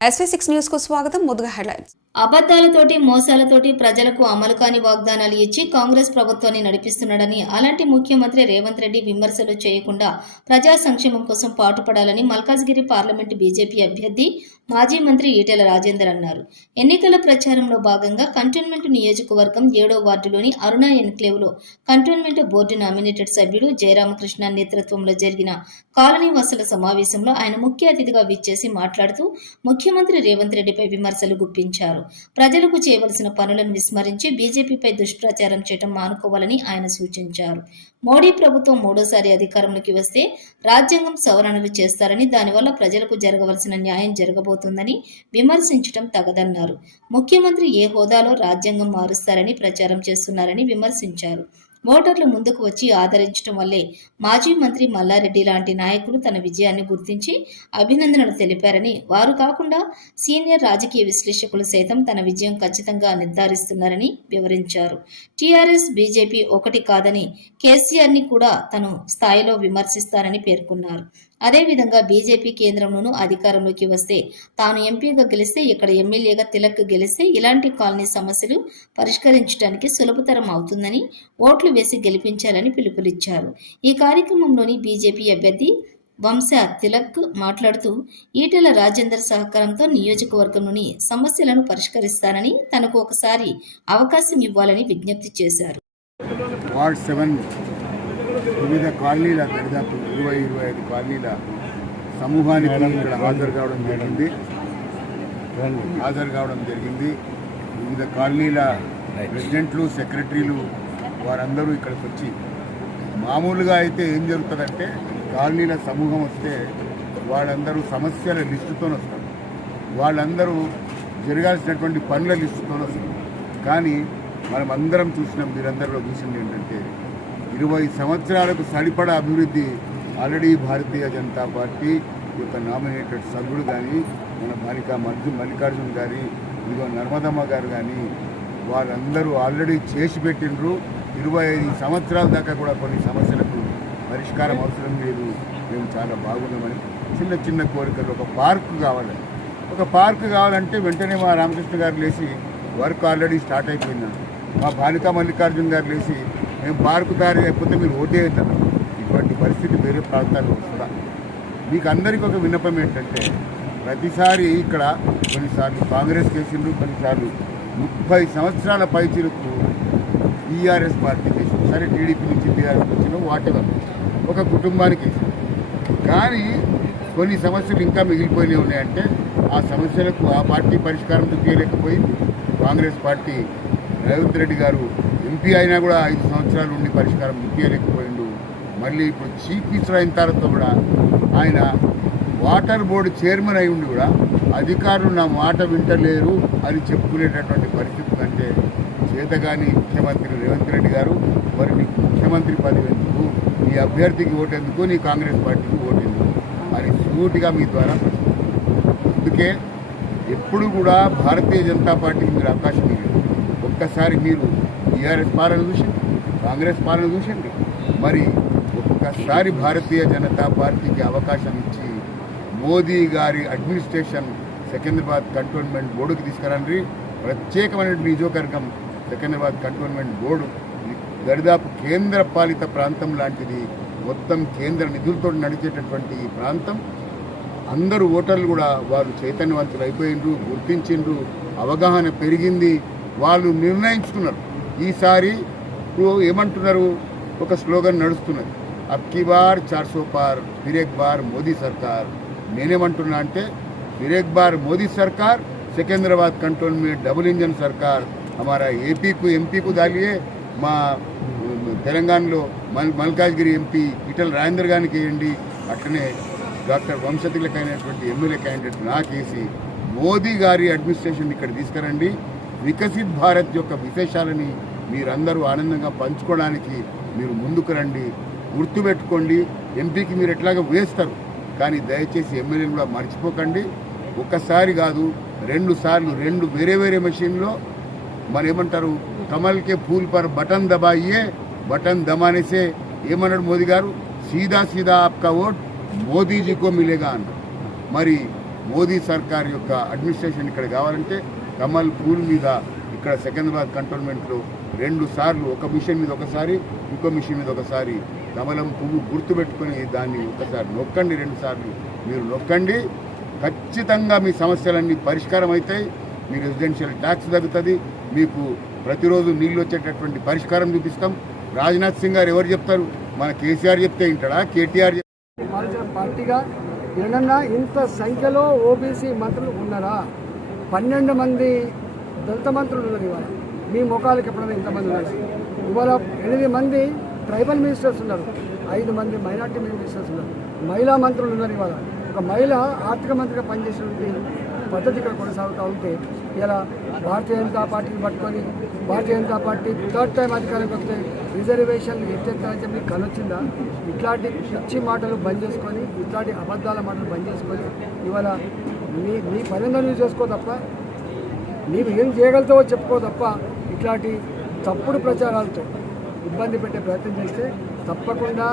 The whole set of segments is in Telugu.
ఎస్వీ సిక్స్ న్యూస్కు స్వాగతం ముందుగా హెడ్లైన్స్ మోసాలతోటి ప్రజలకు అమలు కాని వాగ్దానాలు ఇచ్చి కాంగ్రెస్ ప్రభుత్వాన్ని నడిపిస్తున్నాడని అలాంటి ముఖ్యమంత్రి రేవంత్ రెడ్డి విమర్శలు చేయకుండా ప్రజా సంక్షేమం కోసం పాటుపడాలని మల్కాజ్గిరి పార్లమెంటు బీజేపీ అభ్యర్థి మాజీ మంత్రి ఈటెల రాజేందర్ అన్నారు. ఎన్నికల ప్రచారంలో భాగంగా కంటోన్మెంట్ నియోజకవర్గం ఏడో వార్డులోని అరుణ ఎన్క్లేవ్లో కంటోన్మెంట్ బోర్డు నామినేటెడ్ సభ్యుడు జయరామకృష్ణ నేతృత్వంలో జరిగిన కాలనీ వాసుల సమావేశంలో ఆయన ముఖ్య అతిథిగా విచ్చేసి మాట్లాడుతూ ముఖ్యమంత్రి రేవంత్ రెడ్డిపై విమర్శలు గుప్పించారు. ప్రజలకు చేయవలసిన పనులను విస్మరించి బీజేపీపై దుష్ప్రచారం చేయడం మానుకోవాలని ఆయన సూచించారు. మోడీ ప్రభుత్వం మూడోసారి అధికారంలోకి వస్తే రాజ్యాంగం సవరణలు చేస్తారని దానివల్ల ప్రజలకు జరగవలసిన న్యాయం అవుతుందని విమర్శించడం తగదన్నారు. ముఖ్యమంత్రి ఏ హోదాలో రాజ్యాంగం మారుస్తారని ప్రచారం చేస్తున్నారని విమర్శించారు. ఓటర్లు ముందుకు వచ్చి ఆదరించడం వల్లే మాజీ మంత్రి మల్లారెడ్డి లాంటి నాయకులు తన విజయాన్ని గుర్తించి అభినందనలు తెలిపారని వారు కాకుండా సీనియర్ రాజకీయ విశ్లేషకులు సైతం తన విజయం ఖచ్చితంగా నిర్ధారిస్తున్నారని వివరించారు. టీఆర్ఎస్ బీజేపీ ఒకటి కాదని కేసీఆర్ని కూడా తను స్థాయిలో విమర్శిస్తారని పేర్కొన్నారు. అదేవిధంగా బీజేపీ కేంద్రంలోనూ అధికారంలోకి వస్తే తాను ఎంపీగా గెలిస్తే ఇక్కడ ఎమ్మెల్యేగా తిలక్ గెలిస్తే ఇలాంటి కాలనీ సమస్యలు పరిష్కరించడానికి సులభతరం అవుతుందని ఓట్లు వేసి గెలిపించాలని పిలుపునిచ్చారు. ఈ కార్యక్రమంలోని బీజేపీ అభ్యర్థి వంశ తిలక్ మాట్లాడుతూ ఈటెల రాజేందర్ సహకారంతో నియోజకవర్గంలోని సమస్యలను పరిష్కరిస్తానని తనకు ఒకసారి అవకాశం ఇవ్వాలని విజ్ఞప్తి చేశారు. వార్డ్ సెవెన్ వివిధ కాలనీల దరిదాపు ఇరవై ఇరవై ఐదు కాలనీల సమూహానికి ఇక్కడ హాజరు కావడం జరిగింది. హాజరు కావడం జరిగింది. వివిధ కాలనీల ప్రెసిడెంట్లు సెక్రటరీలు వారందరూ ఇక్కడికి వచ్చి మామూలుగా అయితే ఏం జరుగుతుందంటే కాలనీల సమూహం వస్తే వాళ్ళందరూ సమస్యల లిస్టుతో వస్తారు. వాళ్ళందరూ జరగాల్సినటువంటి పనుల లిస్టుతో వస్తారు. కానీ మనం అందరం చూసినాం మీరందరిలో చూసింది ఏంటంటే ఇరవై సంవత్సరాలకు సరిపడా అభివృద్ధి ఆల్రెడీ భారతీయ జనతా పార్టీ యొక్క నామినేటెడ్ సభ్యుడు కానీ మన బాలిక మర్జు మల్లికార్జున్ గారి ఇదిగో నర్మదమ్మ గారు కానీ వాళ్ళందరూ ఆల్రెడీ చేసి పెట్టినరు ఇరవై ఐదు సంవత్సరాల దాకా కూడా కొన్ని సమస్యలకు పరిష్కారం అవసరం లేదు. మేము చాలా బాగున్నామని చిన్న చిన్న కోరికలు. ఒక పార్క్ కావాలి. ఒక పార్క్ కావాలంటే వెంటనే మా రామకృష్ణ గారు లేచి వర్క్ ఆల్రెడీ స్టార్ట్ అయిపోయింది. మా బాలిక మల్లికార్జున్ గారు లేచి మేము పార్కు తయారు లేకపోతే మీరు ఓటేయద్దాం ఇటువంటి పరిస్థితి వేరే ప్రాంతాల్లో వస్తుందా? మీకు అందరికీ ఒక విన్నపం ఏంటంటే ప్రతిసారి ఇక్కడ కొన్నిసార్లు కాంగ్రెస్ కేసులు కొన్నిసార్లు ముప్పై సంవత్సరాల పైచిలకు టీఆర్ఎస్ పార్టీ కేసులు. సరే టీడీపీ నుంచి టీఆర్ఎస్ వచ్చిన వాటెవర్? ఒక కుటుంబానికి కానీ కొన్ని సమస్యలు ఇంకా మిగిలిపోయినవి ఉన్నాయంటే ఆ సమస్యలకు ఆ పార్టీ పరిష్కారం చూపించలేకపోయింది కాంగ్రెస్ పార్టీ రేవంత్ రెడ్డి గారు ఎంపీ అయినా కూడా ఐదు సంవత్సరాలు ఉండి పరిష్కారం ఇప్పించలేకపోయిండు మళ్ళీ ఇప్పుడు చీఫ్ మినిస్టర్ అయిన తర్వాత కూడా ఆయన వాటర్ బోర్డు చైర్మన్ అయి ఉండి కూడా అధికారులు నా మాట వింటలేరు అని చెప్పుకునేటటువంటి పరిస్థితి కంటే చేతగాని ముఖ్యమంత్రి రేవంత్ రెడ్డి గారు మరి నీకు ముఖ్యమంత్రి పదవి ఎందుకు? నీ అభ్యర్థికి ఓటెందుకు? నీ కాంగ్రెస్ పార్టీకి ఓటెందుకు? అని సూటిగా మీ ద్వారా అందుకే ఎప్పుడు కూడా భారతీయ జనతా పార్టీకి మీరు అవకాశం ఇవ్వండి ఒక్కసారి మీరు టీఆర్ఎస్ పాలన చూసి కాంగ్రెస్ పాలన చూసింది. మరి ఒక్కసారి భారతీయ జనతా పార్టీకి అవకాశం ఇచ్చి మోదీ గారి అడ్మినిస్ట్రేషన్ సికింద్రాబాద్ కంటోన్మెంట్ బోర్డుకి తీసుకురండి. ప్రత్యేకమైన నియోజకవర్గం సికింద్రాబాద్ కంటోన్మెంట్ బోర్డు. దరిదాపు కేంద్ర పాలిత ప్రాంతం లాంటిది. మొత్తం కేంద్ర నిధులతో నడిచేటటువంటి ఈ ప్రాంతం. అందరూ ఓటర్లు కూడా వారు చైతన్యవంతులు అయిపోయిండ్రు గుర్తించిండ్రు అవగాహన పెరిగింది. వాళ్ళు నిర్ణయించుకున్నారు. ఈసారి ఏమంటున్నారు ఒక స్లోగన్ నడుస్తున్నది అబ్కి బార్ చార్సో పార్ ఫిరేక్ బార్ మోదీ సర్కార్ నేనేమంటున్నా అంటే ఫిరేక్ బార్ మోదీ సర్కార్ సికింద్రాబాద్ కంట్రోల్ में डबल इंजन सरकार हमारा ఏపీ కు ఎంపీ కు దాలియే మా తెలంగాణలో మల్ మల్కాజ్గిరి ఎంపీ ఇటల రాజేందర్ గారికి వేయండి అట్లనే డాక్టర్ వంశతిలకైనటువంటి ఎమ్మెల్యే క్యాండిడేట్ నాకేసి మోదీ గారి అడ్మినిస్ట్రేషన్ ఇక్కడ తీసుకురండి వికసిత్ భారత్ యొక్క విశేషాలని మీరందరూ ఆనందంగా పంచుకోవడానికి మీరు ముందుకు రండి గుర్తుపెట్టుకోండి. ఎంపీకి మీరు ఎట్లాగా వేస్తారు. కానీ దయచేసి ఎమ్మెల్యేలు కూడా మర్చిపోకండి. ఒక్కసారి కాదు రెండు సార్లు రెండు వేరే వేరే మెషిన్లో మరి ఏమంటారు కమల్కే పూల్ పర్ బటన్ దబాయియే బటన్ దమానేసే ఏమన్నాడు మోదీ గారు? సీదా సీదా ఆప్కా ఓట్ మోదీజీకో మిలేగా అన్నారు మరి మోదీ సర్కార్ యొక్క అడ్మినిస్ట్రేషన్ ఇక్కడ కావాలంటే కమల్ పూల్ మీద ఇక్కడ సికింద్రాబాద్ కంటోన్మెంట్లో రెండు సార్లు ఒక మిషన్ మీద ఒకసారి ఇంకో మిషన్ మీద ఒకసారి కమలం పువ్వు గుర్తుపెట్టుకొని దాన్ని ఒకసారి నొక్కండి రెండు సార్లు. మీరు నొక్కండి ఖచ్చితంగా మీ సమస్యలన్నీ పరిష్కారం అవుతాయి. మీ రెసిడెన్షియల్ ట్యాక్స్ తగ్గుతుంది. మీకు ప్రతిరోజు నీళ్ళు వచ్చేటటువంటి పరిష్కారం చూపిస్తాం. రాజ్నాథ్ సింగ్ గారు ఎవరు చెప్తారు? మన కేసీఆర్ చెప్తే ఇంటాడా కేటీఆర్ పార్టీగా ఏమన్నా ఇంత సంఖ్యలో ఓబీసీ మంత్రులు ఉన్నారా? పన్నెండు మంది దళిత మంత్రులు ఉన్నారు ఇవాళ. మీ ముఖాలకు ఎప్పుడైనా ఇంతమంది ఉన్నారు? ఇవాళ ఎనిమిది మంది ట్రైబల్ మినిస్టర్స్ ఉన్నారు. ఐదు మంది మైనార్టీ మినిస్టర్స్ ఉన్నారు. మహిళా మంత్రులు ఉన్నారు ఇవాళ. ఒక మహిళ ఆర్థిక మంత్రిగా పనిచేసినటువంటి పద్ధతి ఇక్కడ కొనసాగుతూ ఉంటే ఇలా భారతీయ జనతా పార్టీని పట్టుకొని Bharatiya Janata party third time అధికారంకి వస్తే రిజర్వేషన్లు ఎత్తెత్తారని చెప్పి కనొచ్చిందా? ఇట్లాంటి పిచ్చి మాటలు బంద్ చేసుకొని ఇట్లాంటి అబద్ధాల మాటలు బంద్ చేసుకొని ఇవాళ మీ మీ పనిందో చేసుకో తప్ప నీవు ఏం చేయగలుగుతావో చెప్పుకో తప్ప ఇట్లాంటి తప్పుడు ప్రచారాలతో ఇబ్బంది పెట్టే ప్రయత్నం చేస్తే తప్పకుండా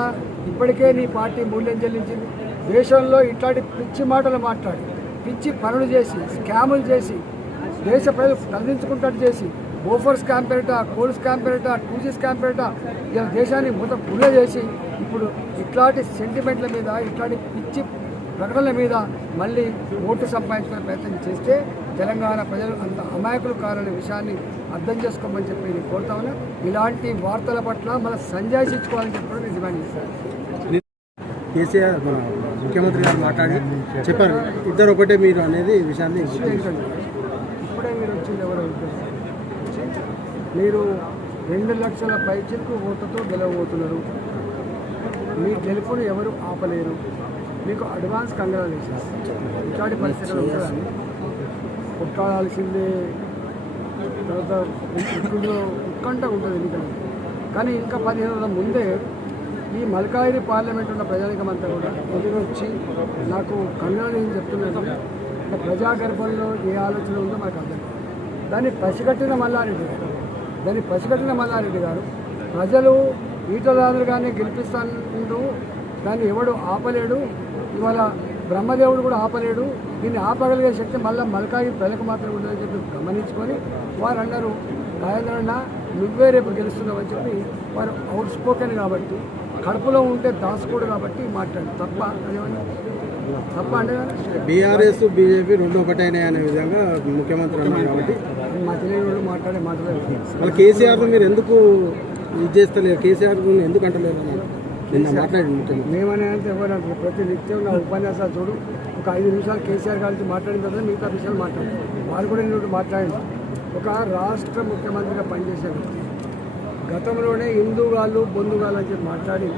ఇప్పటికే నీ పార్టీ మూల్యం చెల్లించింది. దేశంలో ఇట్లాంటి పిచ్చి మాటలు మాట్లాడి పిచ్చి పనులు చేసి స్కాములు చేసి దేశ ప్రజలు స్పందించుకుంటట్టు చేసి బోఫర్ స్కామ్ పేరిట కోల్ స్కామ్ పేరిట టూ జీ స్కామ్ పేరిట ఇలా దేశాన్ని మొత్తం గుళ్ళ చేసి ఇప్పుడు ఇట్లాంటి సెంటిమెంట్ల మీద ఇట్లాంటి పిచ్చి ప్రకటనల మీద మళ్ళీ ఓటు సంపాదించుకునే ప్రయత్నం చేస్తే తెలంగాణ ప్రజలు అంత అమాయకులు కారనే విషయాన్ని అర్థం చేసుకోమని చెప్పి నేను కోరుతా ఉన్నా. ఇలాంటి వార్తల పట్ల మన సంజాయించుకోవాలని చెప్పి కూడా నేను డిమాండ్ చేస్తాను. కేసీఆర్ మన ముఖ్యమంత్రి గారు మాట్లాడి చెప్పారు. ఇద్దరు ఒకటే మీరు అనేది విషయాన్ని ఇప్పుడే మీరు వచ్చింది ఎవరు? మీరు రెండు లక్షల పైచిలకు ఓటుతో గెలవబోతున్నారు. మీ గెలుపును ఎవరు ఆపలేరు? మీకు అడ్వాన్స్ కంగ్రాచులేషన్స్ ఇట్లాంటి పరిస్థితులు ఉంటుందని కొట్లాడాల్సిందే. తర్వాత ఇప్పుడు ఉత్కంఠ ఉంటుంది ఎందుకంటే కానీ ఇంకా పదిహేను రోజుల ముందే ఈ మల్కాయిరి పార్లమెంట్ ఉన్న ప్రజానికం అంతా కూడా ఎదురొచ్చి నాకు కంగ్రాచులేషన్ చెప్తున్నాను అంటే ప్రజాగర్భంలో ఏ ఆలోచన ఉందో మనకు అర్థం దాన్ని పసిగట్టిన మల్లారెడ్డి గారు దాన్ని పసిగట్టిన మల్లారెడ్డి గారు ప్రజలు ఈటలాదులుగానే గెలిపిస్తాను దాన్ని ఎవడు ఆపలేడు. ఇవాళ బ్రహ్మదేవుడు కూడా ఆపలేడు. దీన్ని ఆపగలిగే శక్తి మళ్ళీ మల్కాయి ప్రజలకు మాత్రం ఉండదని చెప్పి గమనించుకొని వారు అన్నారు రాజేంద్రన్న నువ్వే రేపు గెలుస్తున్నావు అని చెప్పి వారు అవుట్ స్పోకెన్ కాబట్టి కడుపులో ఉంటే దాసుకోడు కాబట్టి మాట్లాడు తప్ప అదేమన్నా? తప్ప అంటే బీఆర్ఎస్ బీజేపీ రెండు ఒకటైనాయి అనే విధంగా ముఖ్యమంత్రి అన్నారు కాబట్టి. మా తెలియని మాట్లాడే మాటలు. మళ్ళీ కేసీఆర్ మీరు ఎందుకు ఇది చేస్తలేరు? కేసీఆర్ ఎందుకు అంటలేరు? అని నిన్న మాట్లాడి మేమనేది ప్రతి నిత్యం నా ఉపన్యాసాలు చూడు. ఒక ఐదు నిమిషాలు కేసీఆర్ గారితో మాట్లాడిన తర్వాత మిగతా విషయాలు మాట్లాడు. వారు కూడా నేను మాట్లాడింది ఒక రాష్ట్ర ముఖ్యమంత్రిగా పనిచేసే వ్యక్తి. గతంలోనే హిందూగాళ్ళు బొందుగాళ్ళు అని చెప్పి మాట్లాడి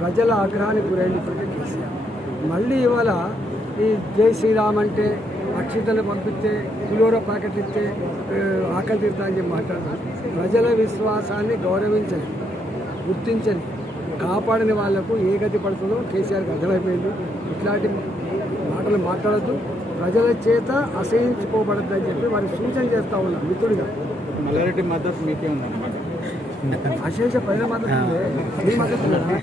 ప్రజల ఆగ్రహానికి గురైంది ఇప్పటికే కేసీఆర్. మళ్ళీ ఇవాళ ఈ జై శ్రీరామ్ అంటే అక్షితలు పంపిస్తే పులిహోర ప్యాకెట్ ఇస్తే ఆకలి తీరుతా అని చెప్పి మాట్లాడతారు ప్రజల విశ్వాసాన్ని గౌరవించండి గుర్తించండి కాపాడని వాళ్ళకు ఏ గతి పడుతుందో కేసీఆర్కి అర్థమైపోయింది ఇట్లాంటి మాటలు మాట్లాడద్దు ప్రజల చేత అసహించుకోబడద్దు అని చెప్పి వారికి సూచన చేస్తా ఉన్నా మిత్రుడిగా మల్లారెడ్డి మద్దతు మీకే ఉందన్నమాట అశేష ప్రజల మద్దతు. మీ మద్దతు?